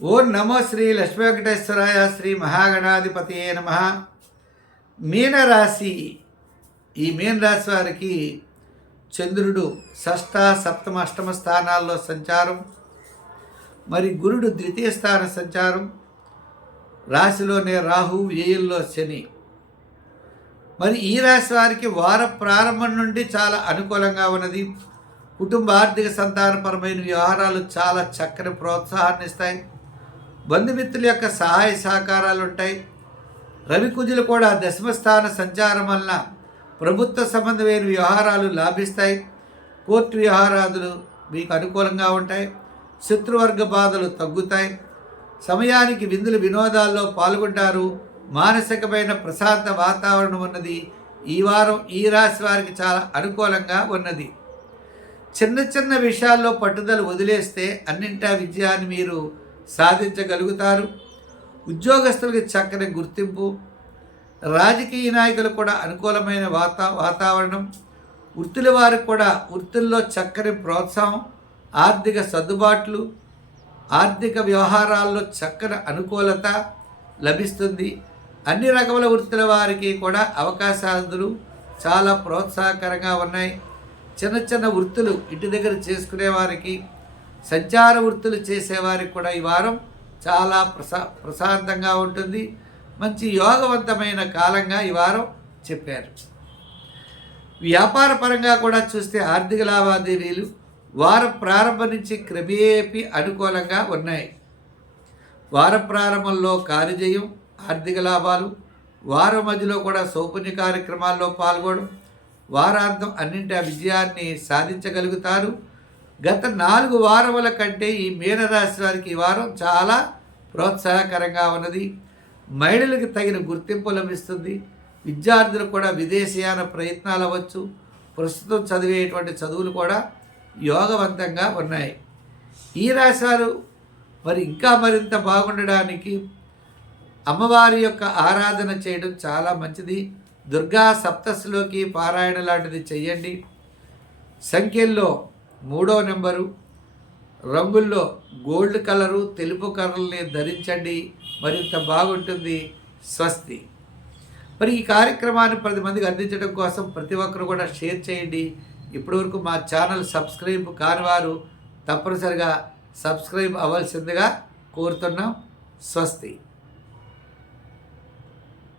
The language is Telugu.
ఓం నమో శ్రీ లక్ష్మీ వెంకటేశ్వరాయ శ్రీ మహాగణాధిపతియే నమ. మీనరాశి ఈ మీనరాశి వారికి చంద్రుడు షష్ఠ సప్తమ అష్టమ స్థానాల్లో సంచారం. మరి గురుడు ద్వితీయ స్థాన సంచారం. రాశిలోనే రాహు వ్యయంలో శని. మరి ఈ రాశి వారికి వార ప్రారంభం నుండి చాలా అనుకూలంగా ఉన్నది. కుటుంబ ఆర్థిక సంతానపరమైన వ్యవహారాలు చాలా చక్కని ప్రోత్సాహాన్ని ఇస్తాయి. బంధుమిత్రుల యొక్క సహాయ సహకారాలు ఉంటాయి రవికుజులు కూడా దశమ స్థాన సంచారం వలన ప్రభుత్వ సంబంధమైన వ్యవహారాలు లాభిస్తాయి. కోర్టు వ్యవహారాదులు మీకు అనుకూలంగా ఉంటాయి. శత్రువర్గ బాధలు తగ్గుతాయి. సమయానికి విందులు వినోదాల్లో పాల్గొంటారు. మానసికమైన ప్రశాంత వాతావరణం ఉన్నది. ఈ వారం ఈ రాశి వారికి చాలా అనుకూలంగా ఉన్నది. చిన్న చిన్న విషయాల్లో పట్టుదల వదిలేస్తే అన్నింటా విజయాన్ని మీరు సాధించగలుగుతారు. ఉద్యోగస్తులకి చక్కని గుర్తింపు రాజకీయ నాయకులు కూడా అనుకూలమైన వాతా వాతావరణం వృత్తుల వారికి కూడా వృత్తుల్లో చక్కని ప్రోత్సాహం ఆర్థిక సర్దుబాట్లు ఆర్థిక వ్యవహారాల్లో చక్కని అనుకూలత లభిస్తుంది. అన్ని రకముల వృత్తుల వారికి కూడా అవకాశాలు చాలా ప్రోత్సాహకరంగా ఉన్నాయి. చిన్న చిన్న వృత్తులు ఇంటి దగ్గర చేసుకునే వారికి సంచార వృత్తులు చేసేవారికి కూడా ఈ వారం చాలా ప్రశా ప్రశాంతంగా ఉంటుంది. మంచి యోగవంతమైన కాలంగా ఈ వారం చెప్పారు. వ్యాపార పరంగా కూడా చూస్తే ఆర్థిక లావాదేవీలు వారం ప్రారంభం నుంచి క్రమేపీ అనుకూలంగా ఉన్నాయి. వార ప్రారంభంలో కార్యజయం ఆర్థిక లాభాలు వారం మధ్యలో కూడా సౌపుణ్య కార్యక్రమాల్లో పాల్గొనడం వారాంతం అన్నింటి విజయాన్ని సాధించగలుగుతారు. గత నాలుగు వారముల కంటే ఈ మీనరాశి వారికి ఈ వారం చాలా ప్రోత్సాహకరంగా ఉన్నది. మహిళలకు తగిన గుర్తింపు లభిస్తుంది విద్యార్థులు కూడా విదేశీయాన ప్రయత్నాలు అవ్వచ్చు. ప్రస్తుతం చదివేటువంటి చదువులు కూడా యోగవంతంగా ఉన్నాయి. ఈ రాశారు మరి ఇంకా మరింత బాగుండడానికి అమ్మవారి యొక్క ఆరాధన చేయడం చాలా మంచిది. దుర్గా సప్తస్లోకి పారాయణ లాంటిది చెయ్యండి సంఖ్యల్లో మూడో నెంబరు రంగుల్లో గోల్డ్ కలరు తెలుపు కలర్ని ధరించండి. మరింత బాగుంటుంది స్వస్తి. మరి ఈ కార్యక్రమాన్ని పది మందికి అందించడం కోసం ప్రతి ఒక్కరు కూడా షేర్ చేయండి. ఇప్పటివరకు మా ఛానల్ సబ్స్క్రైబ్ కానివారు తప్పనిసరిగా సబ్స్క్రైబ్ అవ్వాల్సిందిగా కోరుతున్నాం. స్వస్తి.